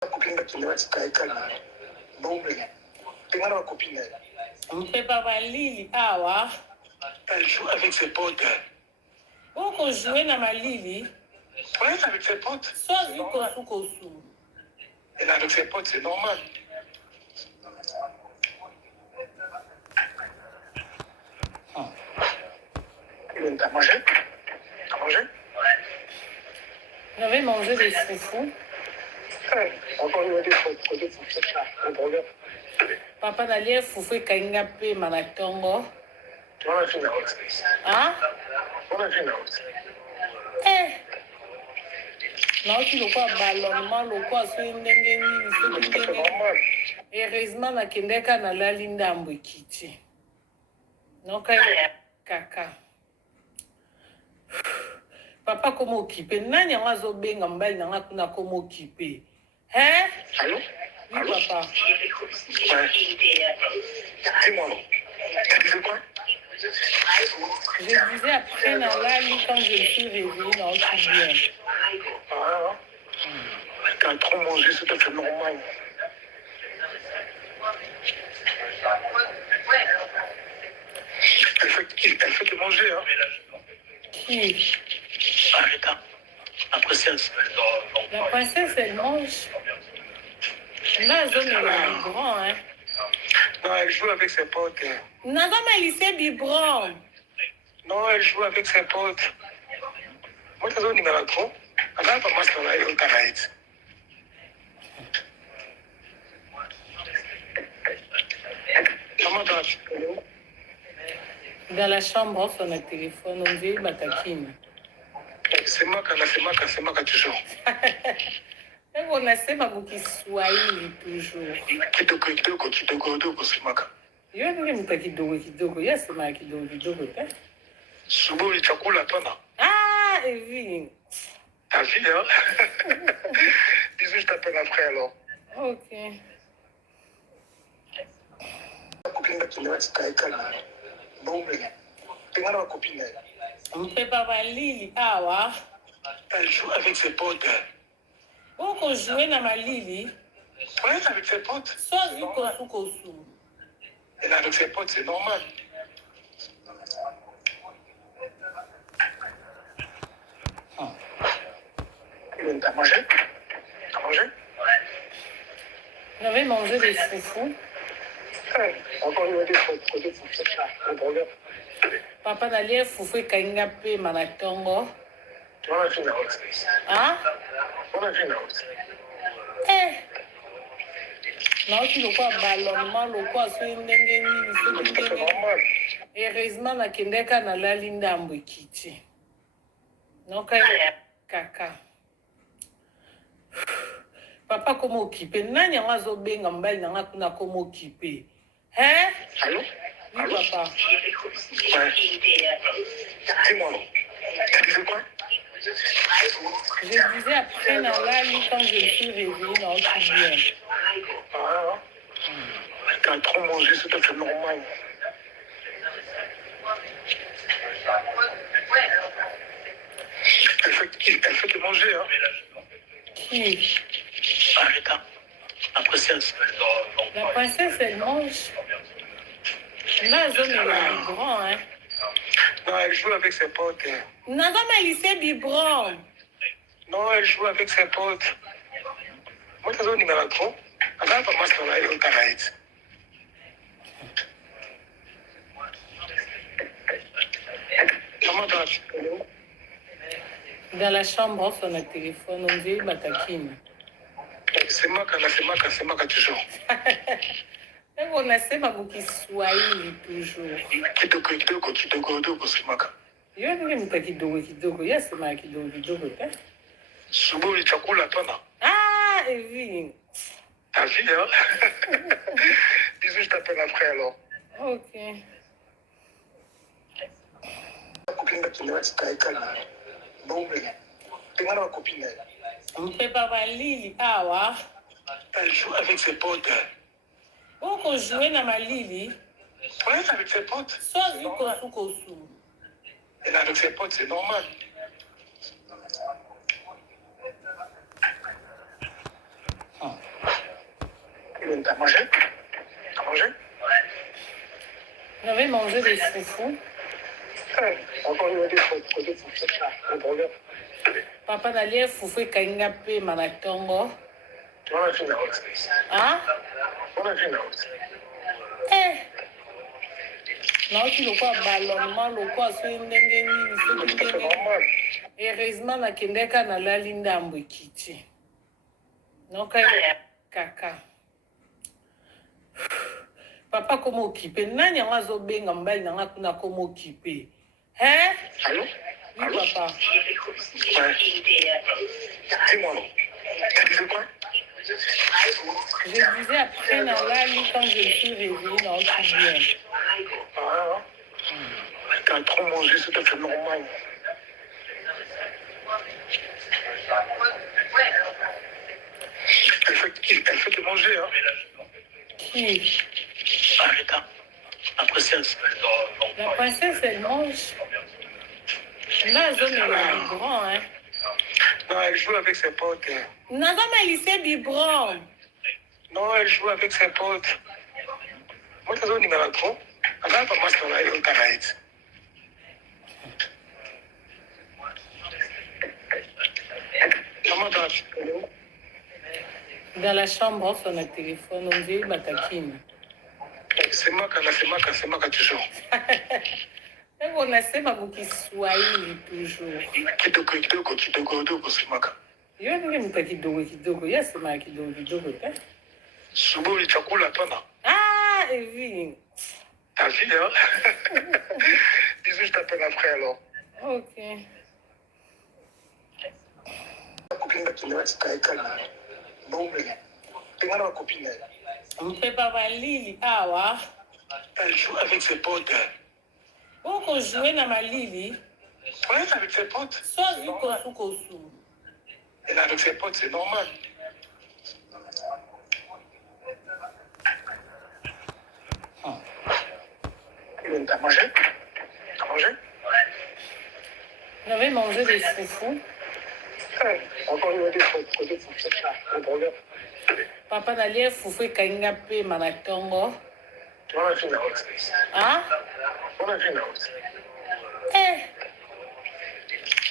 Copine qui m'a dit qu'elle bon, mais ma copine. Mpepa Malili awa. Elle joue avec ses potes. Boko jouer na Malili. Oui, avec ses potes. Sozi kosu kosu. Elle est avec ses potes, c'est normal. T'as mangé? T'as mangé? J'avais mangé des foufous. Encore une des foufous. Papa d'aller foufou kainga pe manatongo. On a fini la route. Hein? On a fini la route. Nauti lokwa ballonnement lokwa so ndenge nini so ndenge. Heureusement nakendeka na lali ndambo ekiti. Noka kaka. Papa comment occupé? Nani anga zo benga mbali nanga kuna comment occupé? Hein? Allô? Oui, papa. Ouais. Dis-moi. Tu disais quoi? Je disais après dans la lit quand je me suis réveillée dans le bien. Ah, t'as trop mangé, c'est tout à fait normal. Elle fait te manger, hein? Qui? Arrête, hein. La princesse. La princesse, elle mange. Là, zone est grand, hein. Non, elle joue avec ses potes. Nazo Melissé Bibron. Non, elle joue avec ses potes. Moi, t'as zone numéro 3. Attends, pas moi, c'est là, il est Comment t'as? Dans la chambre, on a le téléphone, on dit Batakine. C'est Maka toujours. On a sema Kiswahili toujours. Kitoko, c'est Maka. Yo ndio mta kidogo. Yes, ma kidogo. Subuhi chakula tona. Ah, Evie. Ta vie, hein? Bisous, je t'appelle après alors. Ok. Copine qui m'a dit qu'elle bon, mais ma copine. Mpepa Malili awa. Elle joue avec ses potes. Boko jouer na Malili. Oui, avec ses potes. Sozi kosu. Elle est avec ses potes, c'est normal. T'as mangé? T'as mangé? J'avais mangé des foufous. Encore une des foufous. Papa d'aller foufou kainga pe manatongo. On a fini la route. Hein? On a fini la route. Nauti lokwa ballonnement lokwa so ndenge nini so ndenge. Heureusement nakendeka na lali ndambo ekiti. Noka kaka. Papa comment occupé? Nani anga zo benga mbali nanga kuna comment occupé? Hein? Allô? Oui, papa. Ouais. Dis-moi. Tu disais quoi? Je disais après dans la lit quand je me suis réveillée dans le bien. Ah, t'as trop mangé, c'est tout à fait normal. Elle fait te manger, hein? Qui? Arrête, hein. La princesse. La princesse, elle mange. Là, zone est grand, hein. Non, elle joue avec ses potes. Nazo Melissé Bibron. Non, elle joue avec ses potes. Moi, t'as zone numéro 3. Attends, pas moi, c'est là, il est Comment t'as? Dans la chambre, on a le téléphone, on dit Batakine. C'est Maka toujours. On a sema Kiswahili toujours. Kitoko, c'est Maka. Yo ndio mta kidogo. Yes, ma kidogo. Subuhi chakula tona. Ah, Evie. Ta vie, hein? Bisous, je t'appelle après alors. Ok. Copine qui m'a dit qu'elle bon, mais ma copine. Mpepa Malili awa. Elle joue avec ses potes. Boko jouer na Malili. Oui, avec ses potes. Sozi kosu. Elle est avec ses potes, c'est normal. T'as mangé? T'as mangé? J'avais mangé des foufous. Encore une côté foufou. Papa nalie fufu ekalinga pema na ntongo. On a fini. Ah? On a fini. Nauti lokwa ballonnement lokwa soki ndenge nini soki ndenge. Heureusement nakendeka nalali ndambo ekiti. Nokai kaka. Papa komo okipe. Nani yango azobenga mobali nanga kuna komo okipe? Hein? Allô? Oui, papa. Ouais. Dis-moi. Tu disais quoi? Je disais après Nalali, quand je me suis réveillée dans le bien. Ah, t'as trop mangé, c'est tout à fait normal. Elle fait te manger, hein? Qui? Arrête, hein? La princesse. La princesse, elle mange. Là, zone est biberon, hein? Non, elle joue avec ses potes. Non, mais lycée biberon. Non, elle joue avec ses potes. Moi, t'as zone numéro 3. Regarde pas moi, c'est dans la Caraïbes. Comment t'as fait? Dans la chambre, on sonne le téléphone, on dit Batakine. C'est Maka toujours. On a sema Kiswahili toujours. Kidogo, c'est Maka. Yo nige mta kidogo. Yasema kidogo, eh? Subuhi chakula tona. Ah, Evie. T'as vu, hein? Bisous, je t'appelle après alors. Ok. La copine qui m'a dit qu'elle bon, mais t'es ma copine. Mpepa Malili, awa. Elle joue avec ses potes. Pourquoi jouer dans Malili? Oui, avec ses potes. Soit vu kosu. Elle est avec ses potes, c'est normal. T'as mangé? T'as mangé? J'avais mangé des foufous. Encore une côté foufou. Papa nalie fufu ekalinga pema na ntongo. On a fini. Ah? On a fini.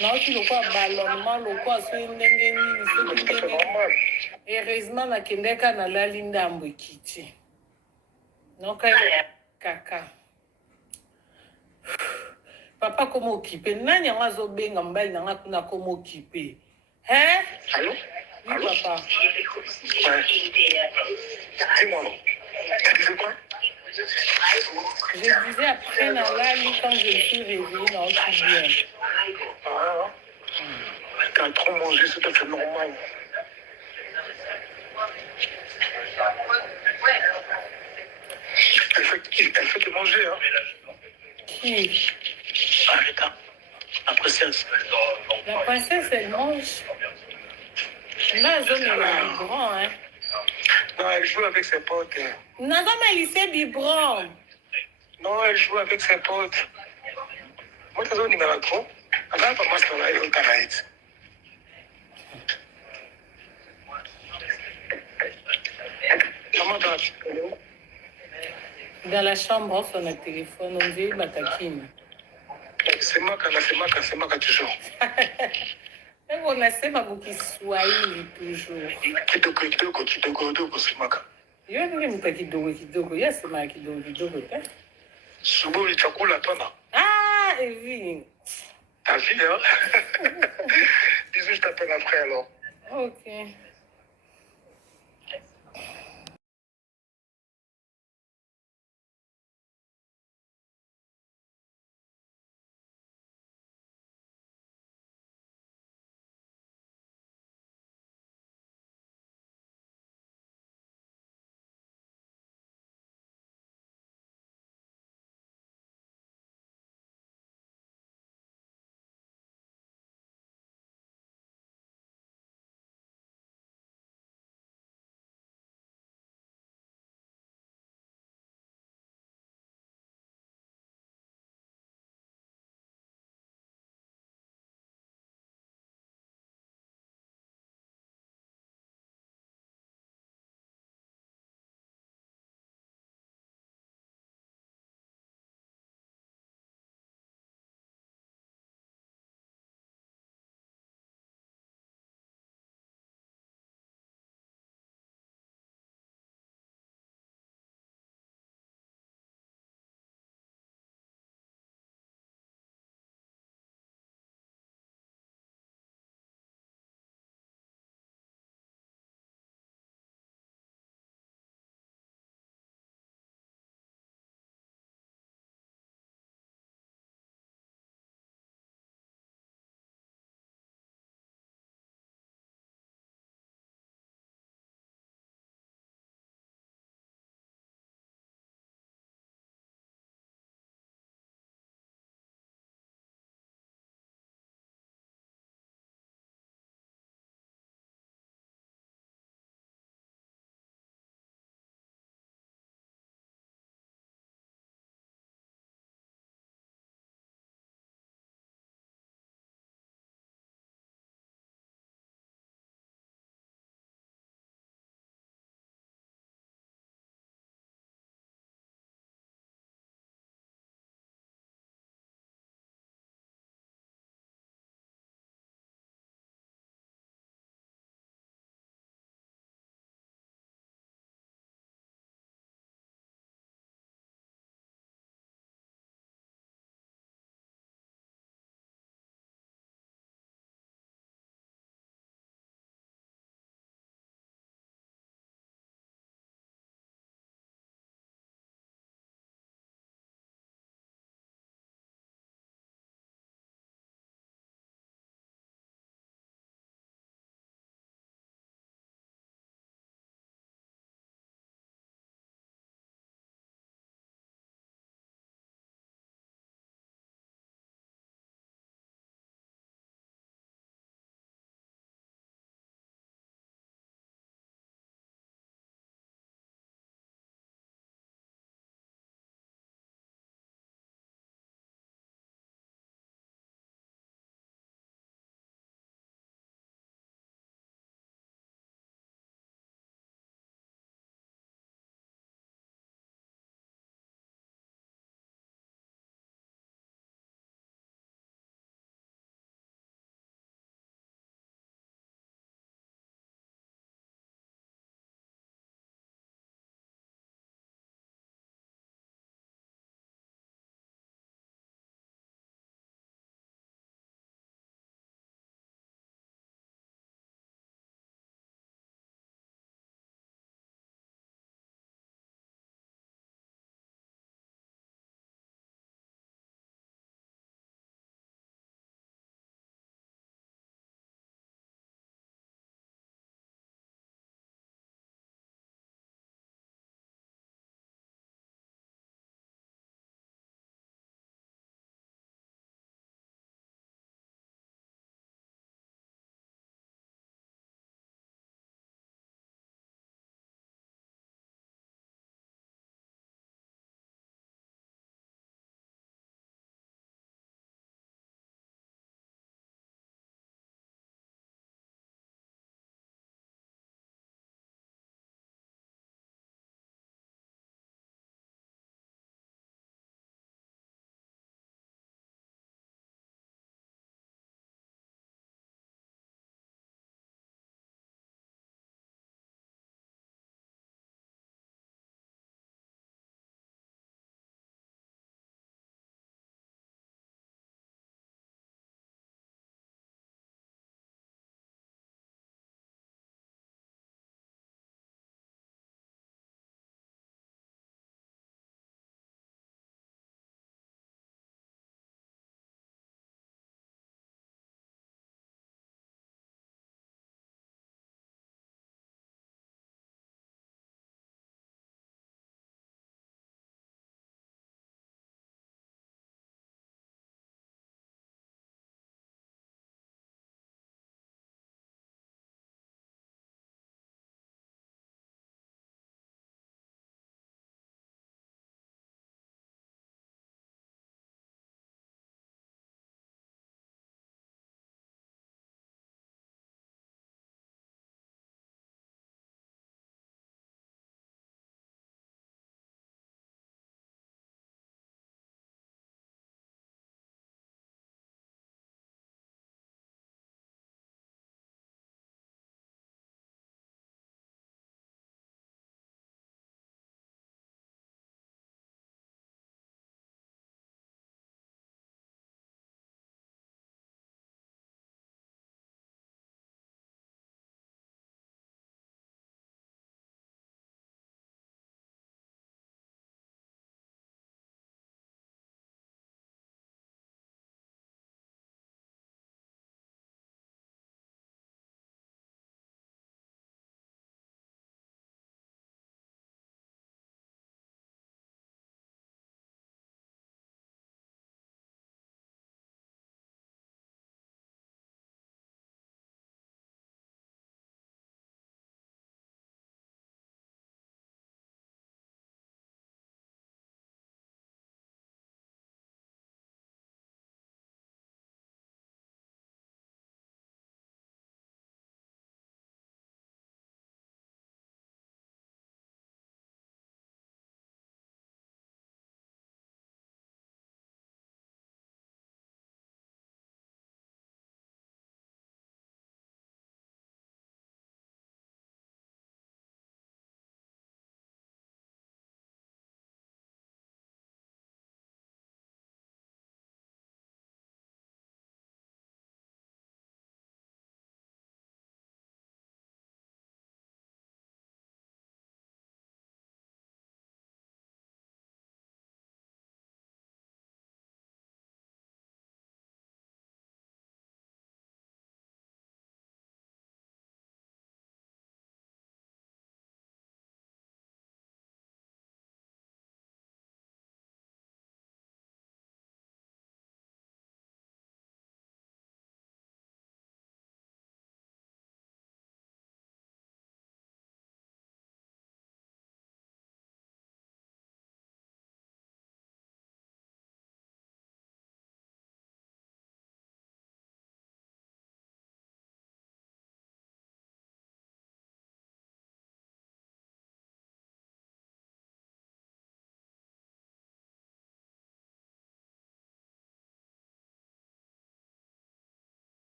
Nauti lokwa ballonnement lokwa soki ndenge nini soki ndenge. Heureusement nakendeka nalali ndambo ekiti. Nokai kaka. Papa komo okipe. Nani yango azobenga mobali nanga kuna komo okipe? Hein? Allô? Oui, papa. Ouais. Dis-moi. Tu disais quoi? Je disais après Nalali, quand je me suis réveillée dans le bien. Ah, t'as trop mangé, c'est tout à fait normal. Elle fait te manger, hein? Qui? Arrête, hein? La princesse. La princesse, elle mange. Là, zone est biberon, hein? Non, elle joue avec ses potes. Non, mais lycée biberon. Non, elle joue avec ses potes. Moi, t'as zone numéro 3. Regarde pas moi, c'est dans la Caraïbes. Comment t'as fait? Dans la chambre, on sonne le téléphone, on dit Batakine. C'est Maka toujours. On a sema Kiswahili toujours. Kidogo, c'est Maka. Yo nige mta kidogo. Yasema kidogo, eh? Subuhi chakula tona. Ah, Evie. T'as vu, hein? Bisous, je t'appelle après alors. Ok.